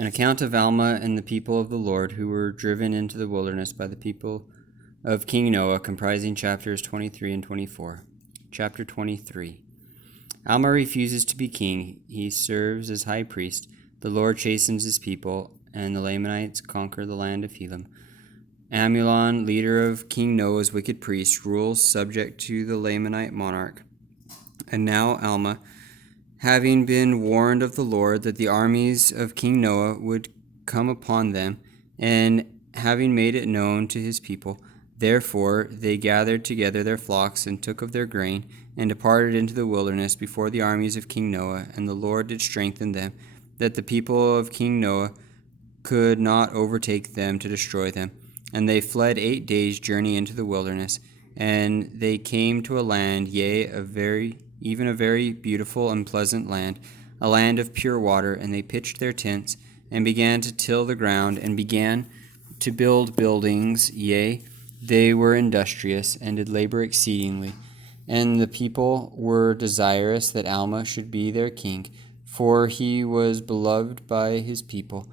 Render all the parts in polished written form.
An account of Alma and the people of the Lord who were driven into the wilderness by the people of King Noah, comprising chapters 23 and 24. Chapter 23. Alma refuses to be king. He serves as high priest. The Lord chastens his people, and the Lamanites conquer the land of Helam. Amulon, leader of King Noah's wicked priests, rules subject to the Lamanite monarch. And now Alma, having been warned of the Lord that the armies of King Noah would come upon them, and having made it known to his people, therefore they gathered together their flocks and took of their grain, and departed into the wilderness before the armies of King Noah, and the Lord did strengthen them, that the people of King Noah could not overtake them to destroy them. And they fled 8 days' journey into the wilderness, and they came to a land, yea, a very beautiful and pleasant land, a land of pure water, and they pitched their tents, and began to till the ground, and began to build buildings, yea, they were industrious, and did labor exceedingly. And the people were desirous that Alma should be their king, for he was beloved by his people.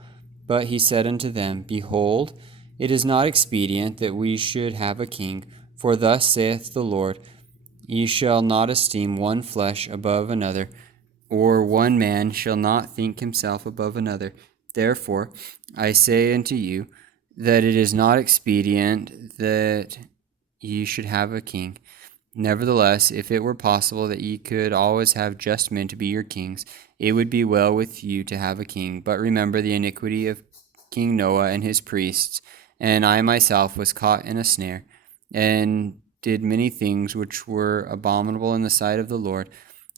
But he said unto them, Behold, it is not expedient that we should have a king, for thus saith the Lord, Ye shall not esteem one flesh above another, or one man shall not think himself above another. Therefore I say unto you, that it is not expedient that ye should have a king. Nevertheless, if it were possible that ye could always have just men to be your kings, it would be well with you to have a king. But remember the iniquity of King Noah and his priests, and I myself was caught in a snare, and did many things which were abominable in the sight of the Lord,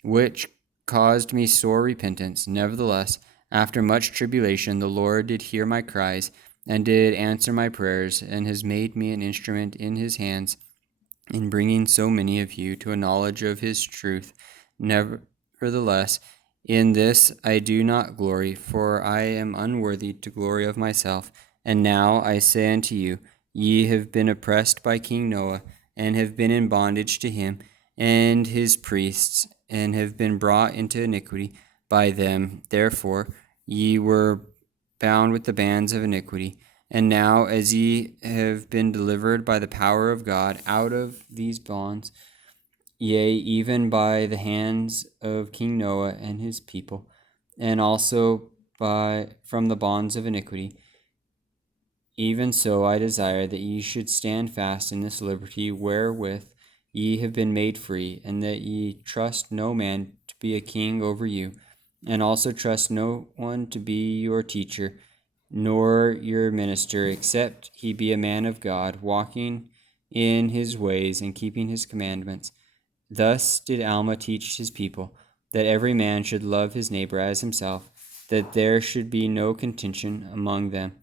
which caused me sore repentance. Nevertheless, after much tribulation, the Lord did hear my cries, and did answer my prayers, and has made me an instrument in his hands, in bringing so many of you to a knowledge of his truth. Nevertheless, in this I do not glory, for I am unworthy to glory of myself. And now I say unto you, ye have been oppressed by King Noah, and have been in bondage to him and his priests, and have been brought into iniquity by them. Therefore ye were bound with the bands of iniquity. And now, as ye have been delivered by the power of God out of these bonds, yea, even by the hands of King Noah and his people, and also from the bonds of iniquity, even so I desire that ye should stand fast in this liberty wherewith ye have been made free, and that ye trust no man to be a king over you, and also trust no one to be your teacher, nor your minister, except he be a man of God, walking in his ways and keeping his commandments. Thus did Alma teach his people, that every man should love his neighbor as himself, that there should be no contention among them.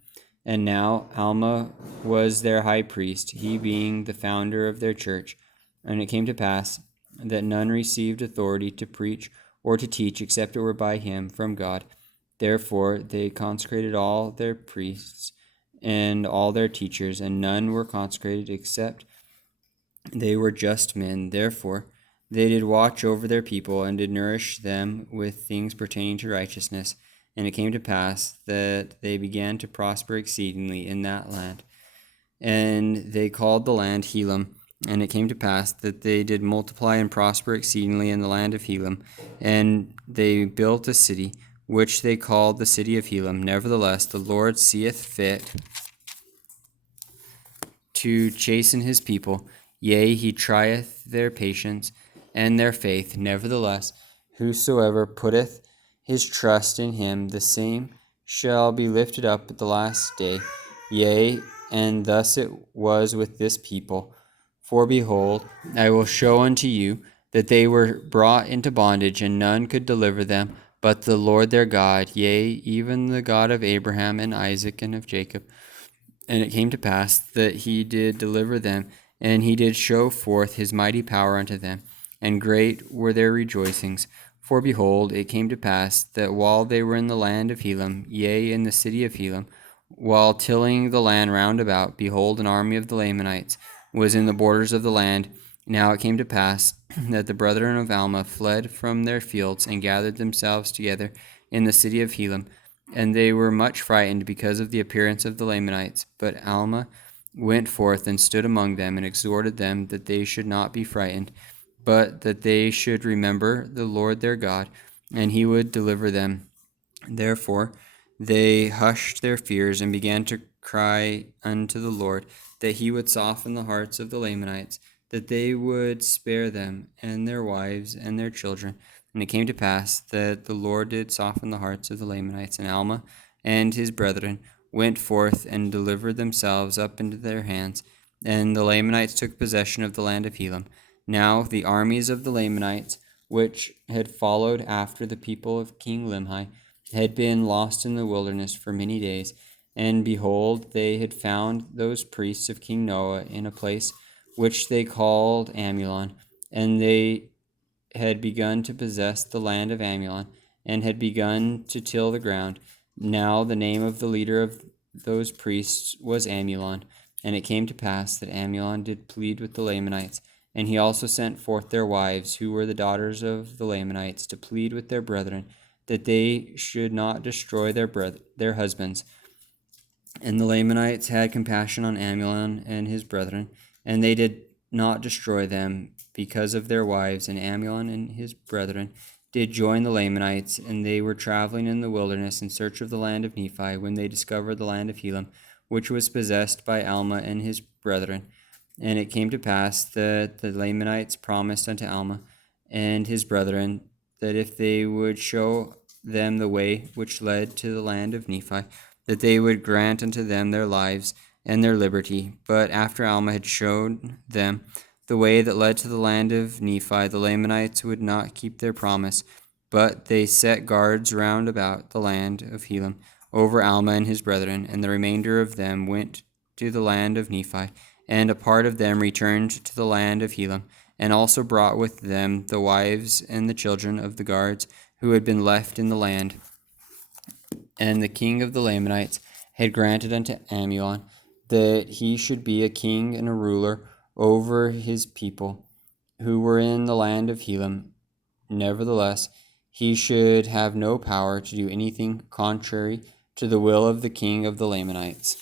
And now Alma was their high priest, he being the founder of their church. And it came to pass that none received authority to preach or to teach, except it were by him from God. Therefore they consecrated all their priests and all their teachers, and none were consecrated except they were just men. Therefore they did watch over their people, and did nourish them with things pertaining to righteousness. And it came to pass that they began to prosper exceedingly in that land. And they called the land Helam. And it came to pass that they did multiply and prosper exceedingly in the land of Helam. And they built a city, which they called the city of Helam. Nevertheless, the Lord seeth fit to chasten his people. Yea, he trieth their patience and their faith. Nevertheless, whosoever putteth his trust in him, the same shall be lifted up at the last day. Yea, and thus it was with this people. For behold, I will show unto you that they were brought into bondage, and none could deliver them but the Lord their God, yea, even the God of Abraham and Isaac and of Jacob. And it came to pass that he did deliver them, and he did show forth his mighty power unto them, and great were their rejoicings. For behold, it came to pass that while they were in the land of Helam, yea, in the city of Helam, while tilling the land round about, behold, an army of the Lamanites was in the borders of the land. Now it came to pass that the brethren of Alma fled from their fields, and gathered themselves together in the city of Helam. and they were much frightened because of the appearance of the Lamanites. But Alma went forth and stood among them, and exhorted them that they should not be frightened, but that they should remember the Lord their God, and he would deliver them. Therefore they hushed their fears and began to cry unto the Lord, that he would soften the hearts of the Lamanites, that they would spare them and their wives and their children. And it came to pass that the Lord did soften the hearts of the Lamanites, and Alma and his brethren went forth and delivered themselves up into their hands. And the Lamanites took possession of the land of Elam. Now the armies of the Lamanites, which had followed after the people of King Limhi, had been lost in the wilderness for many days. And behold, they had found those priests of King Noah in a place which they called Amulon, and they had begun to possess the land of Amulon, and had begun to till the ground. Now the name of the leader of those priests was Amulon. And it came to pass that Amulon did plead with the Lamanites, and he also sent forth their wives, who were the daughters of the Lamanites, to plead with their brethren, that they should not destroy their husbands. And the Lamanites had compassion on Amulon and his brethren, and they did not destroy them because of their wives. And Amulon and his brethren did join the Lamanites, and they were traveling in the wilderness in search of the land of Nephi, when they discovered the land of Elam, which was possessed by Alma and his brethren. And it came to pass that the Lamanites promised unto Alma and his brethren that if they would show them the way which led to the land of Nephi, that they would grant unto them their lives and their liberty. But after Alma had shown them the way that led to the land of Nephi, the Lamanites would not keep their promise, but they set guards round about the land of Elam over Alma and his brethren, and the remainder of them went to the land of Nephi, and a part of them returned to the land of Elam, and also brought with them the wives and the children of the guards who had been left in the land. And the king of the Lamanites had granted unto Amulon that he should be a king and a ruler over his people, who were in the land of Elam. Nevertheless, he should have no power to do anything contrary to the will of the king of the Lamanites.